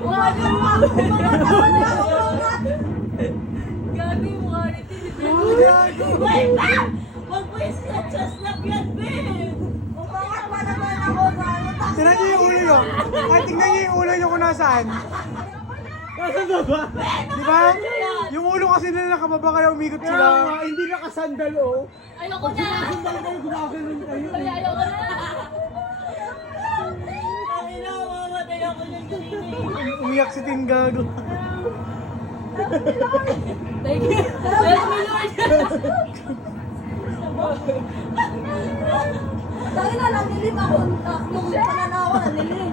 Umangat naman ako! Umangat! Gabi yung mukha ni Tito. Wait pa! Huwag mo yung snap yan, Ben! Umangat pa naman ako! Tingnan niyo yung ulo nyo. Ay, tingnan niyo yung ulo nyo kung nasaan. Nasaan na ba? Di ba? Yung ulo kasi nila nakababa kaya umikot Kaya sila. nga, hindi nakasandal oh. Ayoko na! Sandal kayo, gumagano'n kayo. Kaya ayoko na! Ay na, mamatay ako ng kanina. Umiyak si Ting Gago. Thank you! Bless me, Lord! Dahil na, nanilim ako. Nung pananaw ako, nanilim.